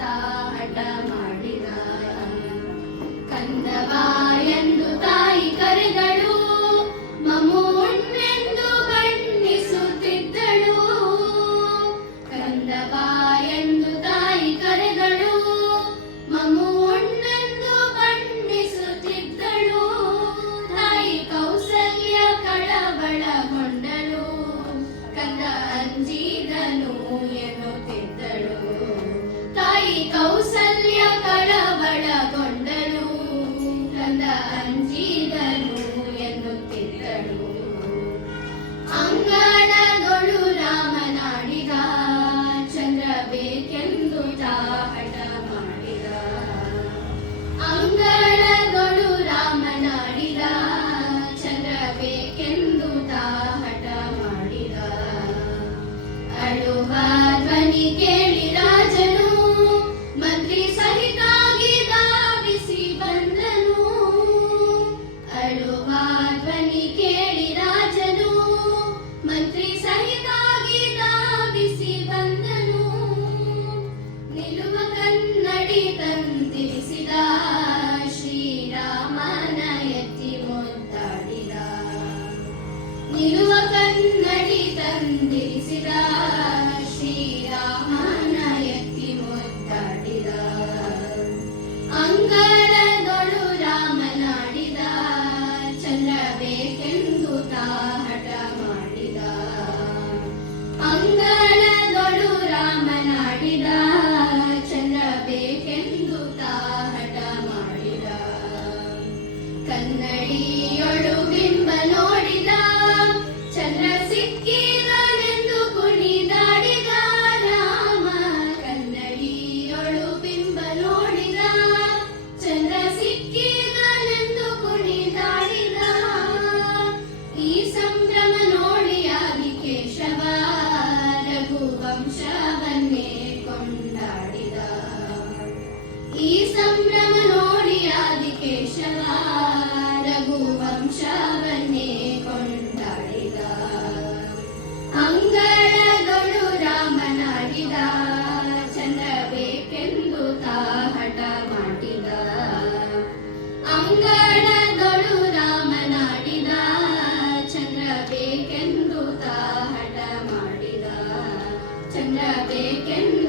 ತಾ ಹಠ ಮಾಡಿದ. ಕಂದ ಬಾ ಎಂದು ತಾಯಿ ಕರೆದಳು, ಮಮು ಉಣ್ಣೆಂದು ಬಣ್ಣಿಸುತ್ತಿದ್ದಳು. ಕಂದ ಬಾ ಎಂದು ತಾಯಿ ಕರೆದಳು, ಮಮು ಉಣ್ಣೆಂದು ಬಣ್ಣಿಸುತ್ತಿದ್ದಳು. ತಾಯಿ ಕೌಸಲ್ಯ ಕಳವಳಗೊಂಡಳು, ಕಂದ ಅಂಜಿದನು ಎನ್ನುತ್ತಿದ್ದಳು. ತಾಯಿ ಕೌಸಲ್ಯ ಕಳವಳಗೊಂಡಳು, ಕಂದ ಅಂಜಿದನು ಎನ್ನುತ್ತಿದ್ದಳು. ಅಂಗಳದೊಳು ರಾಮನಾಡಿದ, ಚಂದ್ರ ಬೇಕೆಂದು ತಾ ಹಠ ಮಾಡಿದ. ಅಂಗಳದೊಳು ರಾಮನಾಡಿದ, ಚಂದ್ರ ಬೇಕೆಂದು ತಾ ಹಠ ಮಾಡಿದ. ಅಳುವ ಧ್ವನಿ ಕೇಳಿ ರಾಜನು ಮಂತ್ರಿ ಸಹಿತಾಗಿ ಧಾವಿಸಿ ಬಂದನು. ಅಳುವ ಧ್ವನಿ ಕೇಳಿ ರಾಜನು ಮಂತ್ರಿ ಸಹಿತಾಗಿ ಧಾವಿಸಿ ಬಂದನು. ನಿಲುವ ಕನ್ನಡಿ ತಂದಿರಿಸಿದ, ಶ್ರೀರಾಮನ ಎತ್ತಿ ಮುದ್ದಾಡಿದ. ನಿಲುವ ಕನ್ನಡಿ ತಂದಿರಿಸಿದ, ಶ್ರೀರಾಮನ ಎತ್ತಿ ಮುದ್ದಾಡಿದ. ಅಂಗಳದೊಳು ರಾಮನಾಡಿದ, ಚಂದ್ರ ಬೇಕೆಂದು ತಾ ಹಠ ಮಾಡಿದ. ಅಂಗಳದೊಳು ರಾಮನಾಡಿದ, ಚಂದ್ರ ಬೇಕೆಂದು ತಾ ಹಠ ಮಾಡಿದ. ಕನ್ನಡಿಯೊಳು ಬಿಂಬ ನೋಡಿದ, ಚಂದ್ರ ಸಿಕ್ಕಿದನೆಂದು ಕುಣಿದಾಡಿದ ರಾಮ. ಕನ್ನಡಿಯೊಳು ಬಿಂಬ ನೋಡಿದ, ಚಂದ್ರ ಸಿಕ್ಕಿದನೆಂದು ಕುಣಿದಾಡಿದ. ಈ ಸಂಭ್ರಮ ನೋಡಿ ಆದಿಕೇಶವ, ರಘುವಂಶವನ್ನೇ ಕೊಂಡಾಡಿದ. ಈ ಸಂಭ್ರಮ ನೋಡಿ ಆದಿಕೇಶವ, ರಘುವಂಶವನ್ನೇ ಕೊಂಡಾಡಿದ. ಅಂಗಳದೊಳು ರಾಮನಾಡಿದ, ಚಂದ್ರ ಬೇಕೆಂದು ತಾ ಹಠ ಮಾಡಿದ. ಅಂಗಳದೊಳು ರಾಮನಾಡಿದ, ಚಂದ್ರ ಬೇಕೆಂದು ತಾ ಹಠ ಮಾಡಿದ. ಚಂದ್ರ ಬೇಕೆಂದು